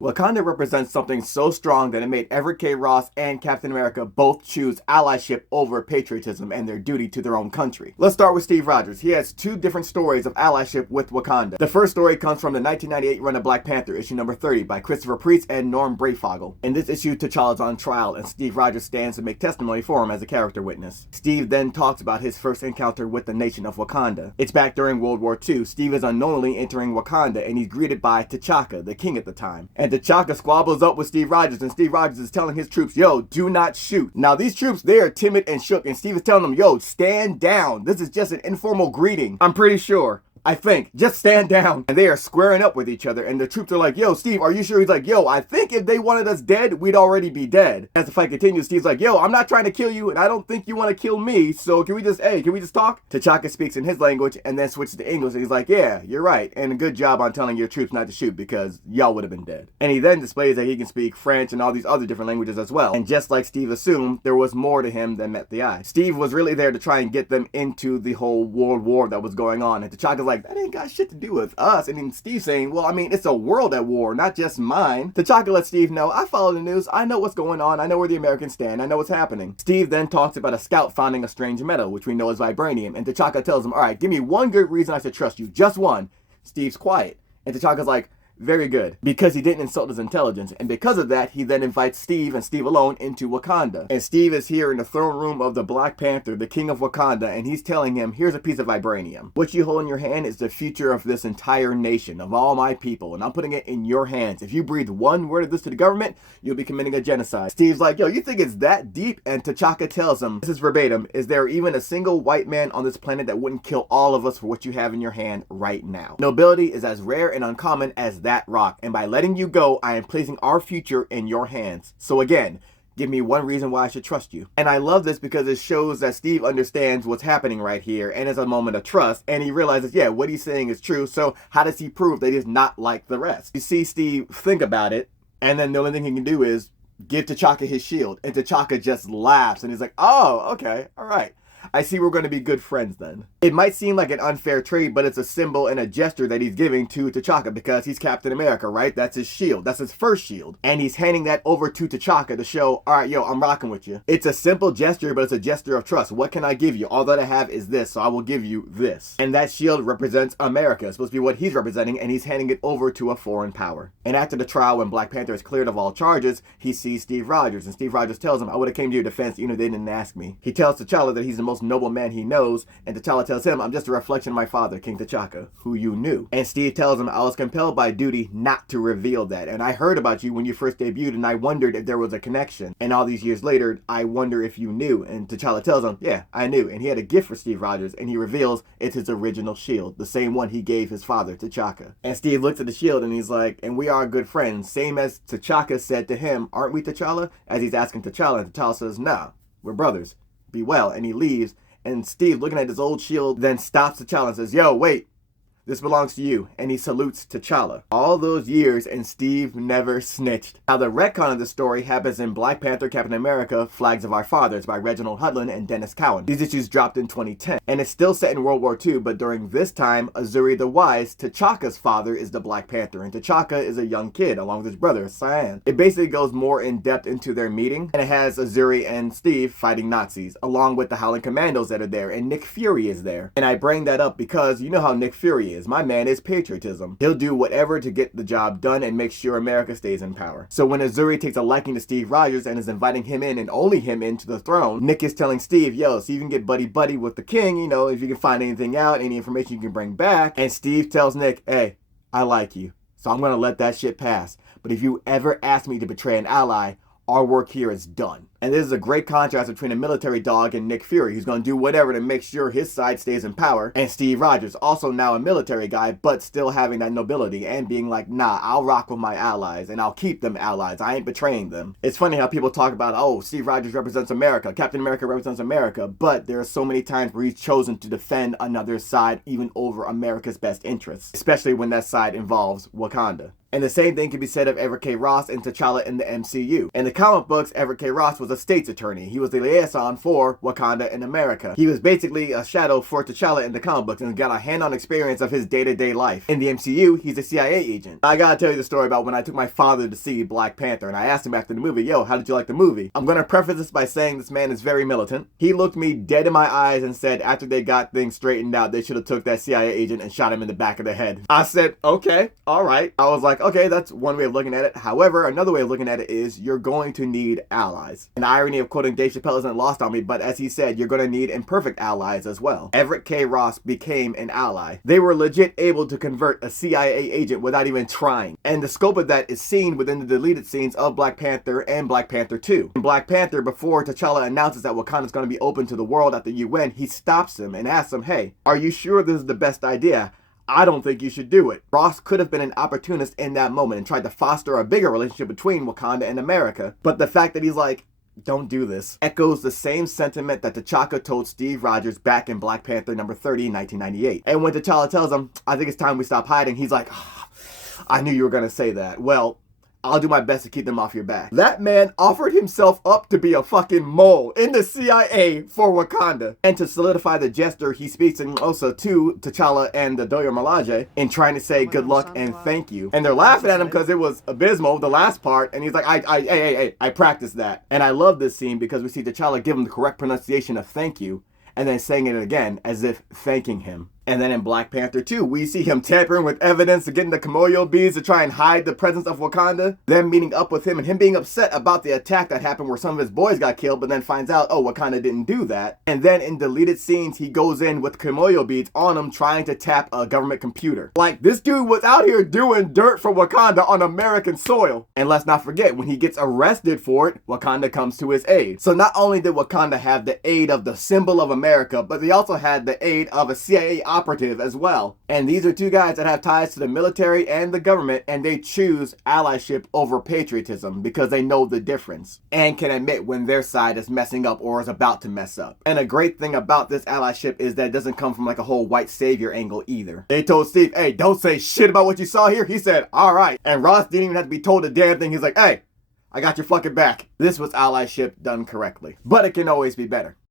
Wakanda represents something so strong that it made Everett K. and Captain America both choose allyship over patriotism and their duty to their own country. Let's start with Steve Rogers. He has two different stories of allyship with Wakanda. The first story comes from the 1998 run of Black Panther, issue number 30, by Christopher Priest and Norm Breyfogle. In this issue, T'Challa's on trial, and Steve Rogers stands to make testimony for him as a character witness. Steve then talks about his first encounter with the nation of Wakanda. It's back during World War II. Steve is unknowingly entering Wakanda, and he's greeted by T'Chaka, the king at the time. And T'Chaka squabbles up with Steve Rogers, and Steve Rogers is telling his troops, yo, do not shoot. Now, these troops, they are timid and shook, and Steve is telling them, yo, stand down. This is just an informal greeting. I'm pretty sure. I think. Just stand down. And they are squaring up with each other. And the troops are like, yo, Steve, are you sure? He's like, yo, I think if they wanted us dead, we'd already be dead. As the fight continues, Steve's like, yo, I'm not trying to kill you, and I don't think you want to kill me. So can we just talk? T'Chaka speaks in his language and then switches to English. And he's like, yeah, you're right. And a good job on telling your troops not to shoot because y'all would have been dead. And he then displays that he can speak French and all these other different languages as well. And just like Steve assumed, there was more to him than met the eye. Steve was really there to try and get them into the whole world war that was going on. And T'Chaka's like, that ain't got shit to do with us. And then Steve saying, well, I mean, it's a world at war, not just mine. T'Chaka lets Steve know, I follow the news, I know what's going on, I know where the Americans stand, I know what's happening. Steve then talks about a scout finding a strange metal, which we know is vibranium, and T'Chaka tells him, all right, give me one good reason I should trust you, just one. Steve's quiet, and T'Chaka's like, very good, because he didn't insult his intelligence, and because of that, he then invites Steve and Steve alone into Wakanda. And Steve is here in the throne room of the Black Panther, the king of Wakanda, and he's telling him, here's a piece of vibranium. What you hold in your hand is the future of this entire nation, of all my people, and I'm putting it in your hands. If you breathe one word of this to the government, you'll be committing a genocide. Steve's like, yo, you think it's that deep? And T'Chaka tells him, this is verbatim, is there even a single white man on this planet that wouldn't kill all of us for what you have in your hand right now? Nobility is as rare and uncommon as that rock, and by letting you go, I am placing our future in your hands. So again, give me one reason why I should trust you. And I love this because it shows that Steve understands what's happening right here, and it's a moment of trust, and he realizes, yeah, what he's saying is true, so how does he prove that he's not like the rest? You see Steve think about it, and then the only thing he can do is give T'Chaka his shield, and T'Chaka just laughs, and he's like, oh, okay, all right. I see we're going to be good friends then. It might seem like an unfair trade, but it's a symbol and a gesture that he's giving to T'Chaka because he's Captain America, right? That's his shield. That's his first shield. And he's handing that over to T'Chaka to show, all right, yo, I'm rocking with you. It's a simple gesture, but it's a gesture of trust. What can I give you? All that I have is this, so I will give you this. And that shield represents America. It's supposed to be what he's representing, and he's handing it over to a foreign power. And after the trial, when Black Panther is cleared of all charges, he sees Steve Rogers, and Steve Rogers tells him, I would have came to your defense even if they didn't ask me. He tells T'Challa that he's the most noble man he knows, and T'Challa tells him, I'm just a reflection of my father, King T'Chaka, who you knew. And Steve tells him, I was compelled by duty not to reveal that, and I heard about you when you first debuted, and I wondered if there was a connection. And all these years later, I wonder if you knew. And T'Challa tells him, yeah, I knew. And he had a gift for Steve Rogers, and he reveals it's his original shield, the same one he gave his father, T'Chaka. And Steve looks at the shield, and he's like, and we are good friends, same as T'Chaka said to him, aren't we, T'Challa? As he's asking T'Challa, and T'Challa says, nah, we're brothers. Be well. And he leaves. And Steve, looking at his old shield, then stops T'Challa and says, yo, wait, this belongs to you. And he salutes T'Challa. All those years, and Steve never snitched. Now, the retcon of the story happens in Black Panther, Captain America, Flags of Our Fathers by Reginald Hudlin and Dennis Cowan. These issues dropped in 2010. And it's still set in World War II, but during this time, Azuri the Wise, T'Chaka's father, is the Black Panther. And T'Chaka is a young kid, along with his brother, C.I.A. It basically goes more in depth into their meeting. And it has Azuri and Steve fighting Nazis, along with the Howling Commandos that are there. And Nick Fury is there. And I bring that up because you know how Nick Fury is. My man is patriotism. He'll do whatever to get the job done and make sure America stays in power. So when Azuri takes a liking to Steve Rogers and is inviting him in and only him into the throne, Nick is telling Steve, yo, so you can get buddy-buddy with the king, you know, if you can find anything out, any information you can bring back. And Steve tells Nick, hey, I like you, so I'm going to let that shit pass. But if you ever ask me to betray an ally, our work here is done. And this is a great contrast between a military dog and Nick Fury, who's going to do whatever to make sure his side stays in power, and Steve Rogers, also now a military guy, but still having that nobility and being like, nah, I'll rock with my allies, and I'll keep them allies. I ain't betraying them. It's funny how people talk about, oh, Steve Rogers represents America, Captain America represents America, but there are so many times where he's chosen to defend another side even over America's best interests, especially when that side involves Wakanda. And the same thing can be said of Everet K. Ross and T'Challa in the MCU. In the comic books, Everett K. Ross was a state's attorney. He was the liaison for Wakanda in America. He was basically a shadow for T'Challa in the comic books and got a hand-on experience of his day-to-day life. In the MCU, he's a CIA agent. I gotta tell you the story about when I took my father to see Black Panther, and I asked him after the movie, yo, how did you like the movie? I'm gonna preface this by saying this man is very militant. He looked me dead in my eyes and said after they got things straightened out, they should have took that CIA agent and shot him in the back of the head. I said, okay, all right. I was like, okay, that's one way of looking at it. However, another way of looking at it is you're going to need allies. And the irony of quoting Dave Chappelle isn't lost on me, but as he said, you're going to need imperfect allies as well. Everet K. Ross became an ally. They were legit able to convert a CIA agent without even trying. And the scope of that is seen within the deleted scenes of Black Panther and Black Panther 2. In Black Panther, before T'Challa announces that Wakanda is going to be open to the world at the UN, he stops him and asks him, hey, are you sure this is the best idea? I don't think you should do it. Ross could have been an opportunist in that moment and tried to foster a bigger relationship between Wakanda and America. But the fact that he's like, don't do this, echoes the same sentiment that T'Chaka told Steve Rogers back in Black Panther number 30 in 1998. And when T'Challa tells him, I think it's time we stop hiding, he's like, oh, I knew you were going to say that. Well, I'll do my best to keep them off your back. That man offered himself up to be a fucking mole in the CIA for Wakanda. And to solidify the gesture, he speaks in also to T'Challa and the Doyo Malaje in trying to say good luck and thank you. And they're laughing at him because it was abysmal, the last part. And he's like, I practiced that. And I love this scene because we see T'Challa give him the correct pronunciation of thank you and then saying it again as if thanking him. And then in Black Panther 2, we see him tampering with evidence to getting the Kimoyo beads to try and hide the presence of Wakanda. Them meeting up with him and him being upset about the attack that happened where some of his boys got killed, but then finds out, oh, Wakanda didn't do that. And then in deleted scenes, he goes in with Kimoyo beads on him trying to tap a government computer. Like, this dude was out here doing dirt for Wakanda on American soil. And let's not forget, when he gets arrested for it, Wakanda comes to his aid. So not only did Wakanda have the aid of the symbol of America, but they also had the aid of a CIA operative as well. And these are two guys that have ties to the military and the government, and they choose allyship over patriotism because they know the difference and can admit when their side is messing up or is about to mess up. And a great thing about this allyship is that it doesn't come from like a whole white savior angle either. They told Steve, hey, don't say shit about what you saw here. He said, all right. And Ross didn't even have to be told a damn thing. He's like, hey, I got your fucking back. This was allyship done correctly, but it can always be better.